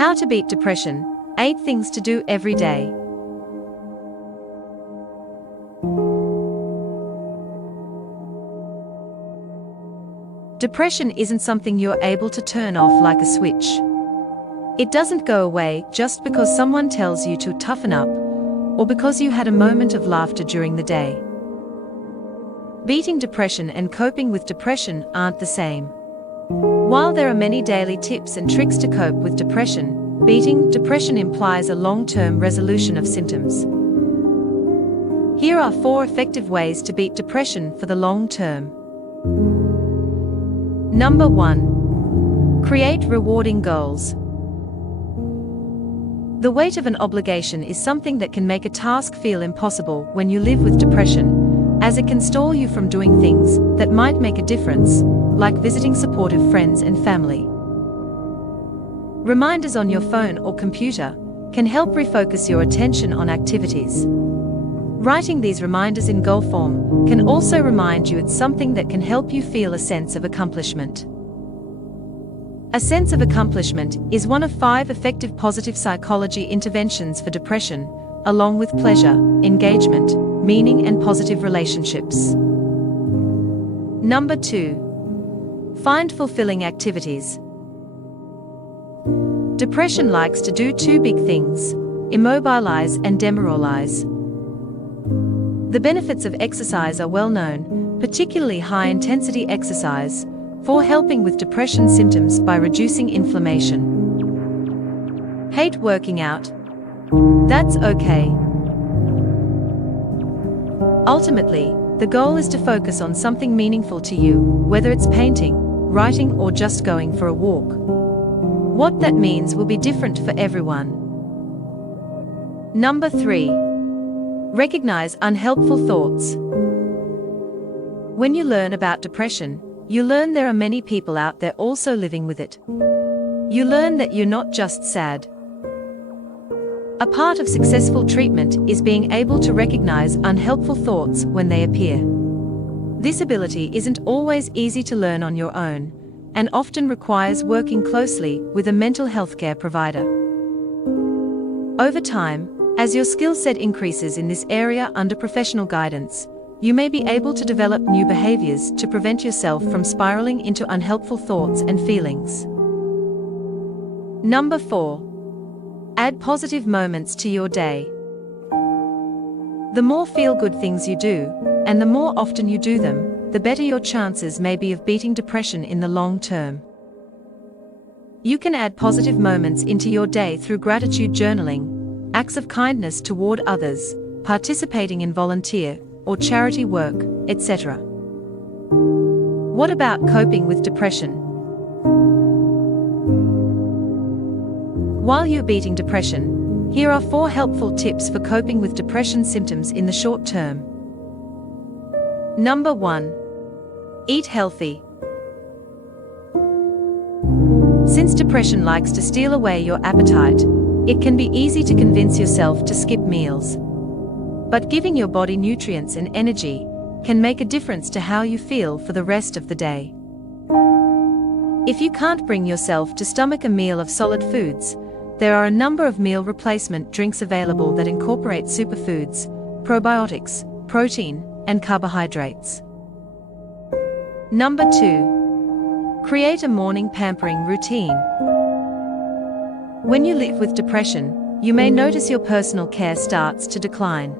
How to beat depression, 8 things to do every day. Depression isn't something you're able to turn off like a switch. It doesn't go away just because someone tells you to toughen up, or because you had a moment of laughter during the day. Beating depression and coping with depression aren't the same. While there are many daily tips and tricks to cope with depression, beating depression implies a long-term resolution of symptoms. Here are 4 effective ways to beat depression for the long term. Number 1. Create rewarding goals. The weight of an obligation is something that can make a task feel impossible when you live with depression, as it can stall you from doing things that might make a difference, like visiting supportive friends and family. Reminders on your phone or computer can help refocus your attention on activities. Writing these reminders in goal form can also remind you it's something that can help you feel a sense of accomplishment. A sense of accomplishment is one of 5 effective positive psychology interventions for depression, along with pleasure, engagement, meaning, and positive relationships. Number 2. Find fulfilling activities. Depression likes to do 2 big things: immobilize and demoralize. The benefits of exercise are well known, particularly high-intensity exercise, for helping with depression symptoms by reducing inflammation. Hate working out? That's okay. Ultimately, the goal is to focus on something meaningful to you, whether it's painting, writing, or just going for a walk. What that means will be different for everyone. Number 3. Recognize unhelpful thoughts. When you learn about depression, you learn there are many people out there also living with it. You learn that you're not just sad. A part of successful treatment is being able to recognize unhelpful thoughts when they appear. This ability isn't always easy to learn on your own, and often requires working closely with a mental health care provider. Over time, as your skill set increases in this area under professional guidance, you may be able to develop new behaviors to prevent yourself from spiraling into unhelpful thoughts and feelings. Number 4. Add positive moments to your day. The more feel-good things you do, and the more often you do them, the better your chances may be of beating depression in the long term. You can add positive moments into your day through gratitude journaling, acts of kindness toward others, participating in volunteer or charity work, etc. What about coping with depression? While you're beating depression, here are 4 helpful tips for coping with depression symptoms in the short term. Number 1. Eat healthy. Since depression likes to steal away your appetite, it can be easy to convince yourself to skip meals. But giving your body nutrients and energy can make a difference to how you feel for the rest of the day. If you can't bring yourself to stomach a meal of solid foods, there are a number of meal replacement drinks available that incorporate superfoods, probiotics, protein, and carbohydrates. Number 2. Create a morning pampering routine. When you live with depression, you may notice your personal care starts to decline.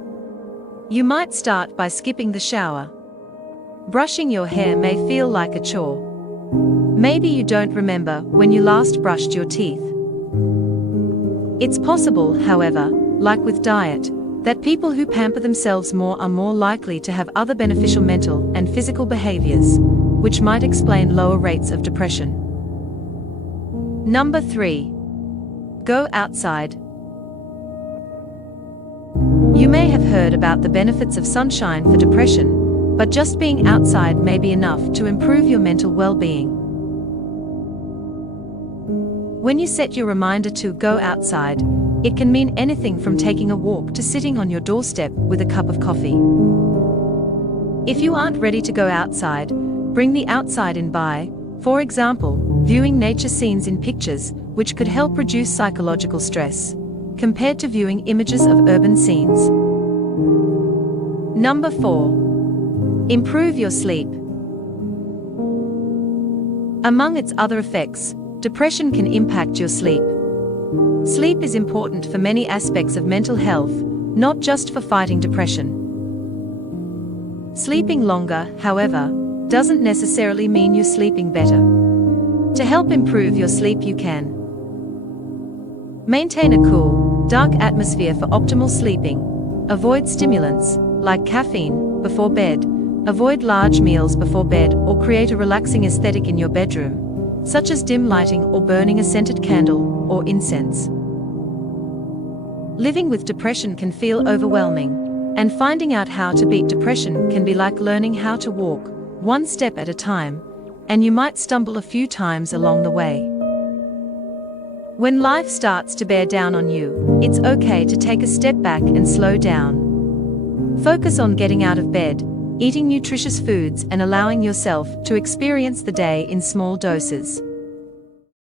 You might start by skipping the shower. Brushing your hair may feel like a chore. Maybe you don't remember when you last brushed your teeth. It's possible, however, like with diet, that people who pamper themselves more are more likely to have other beneficial mental and physical behaviors, which might explain lower rates of depression. Number 3. Go outside. You may have heard about the benefits of sunshine for depression, but just being outside may be enough to improve your mental well-being. When you set your reminder to go outside, it can mean anything from taking a walk to sitting on your doorstep with a cup of coffee. If you aren't ready to go outside, bring the outside in by, For example, viewing nature scenes in pictures, which could help reduce psychological stress, compared to viewing images of urban scenes. Number 4. Improve your sleep. Among its other effects, depression can impact your sleep. Sleep is important for many aspects of mental health, not just for fighting depression. Sleeping longer, however, doesn't necessarily mean you're sleeping better. To help improve your sleep, you can maintain a cool, dark atmosphere for optimal sleeping. Avoid stimulants, like caffeine, before bed. Avoid large meals before bed or create a relaxing aesthetic in your bedroom, such as dim lighting or burning a scented candle or incense. Living with depression can feel overwhelming, and finding out how to beat depression can be like learning how to walk, one step at a time, and you might stumble a few times along the way. When life starts to bear down on you, it's okay to take a step back and slow down. Focus on getting out of bed, eating nutritious foods, and allowing yourself to experience the day in small doses.